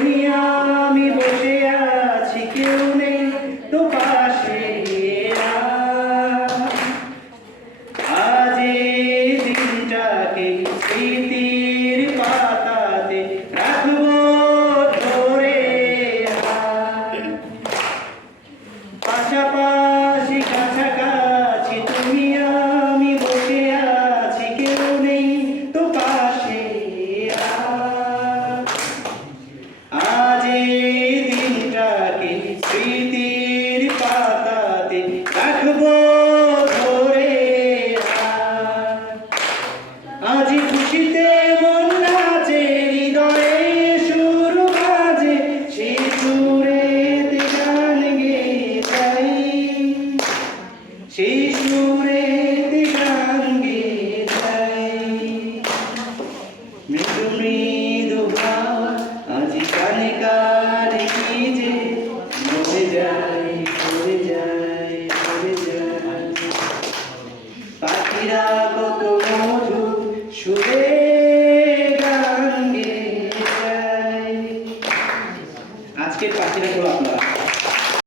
তুমি আমি বসে আছি কেউ নেই তো পাশে আজ এই দিনটাকে স্মৃতির পাতাতে রাখবো ধরে পাশাপাশি কাছাকাছি তুমি আমি বসে আছি কেউ নেই তো পাশে আজ এই দিনটাকে স্মৃতির পাতাতে রাখবো ধরে আজ খুশিতে মন নাচে হৃদয়ে সুর বাজে সেই সুরেতে গান গেয়ে যাই সেই সুরেতে গান গেয়ে যাই মৃদু মৃদু হাওয়া আজ কানে কানে কি যে বলে যায় বলে যায় বলে যায় পাখিরা কত মধু সুরে গান গেয়ে যায়। আজকের পাখিরা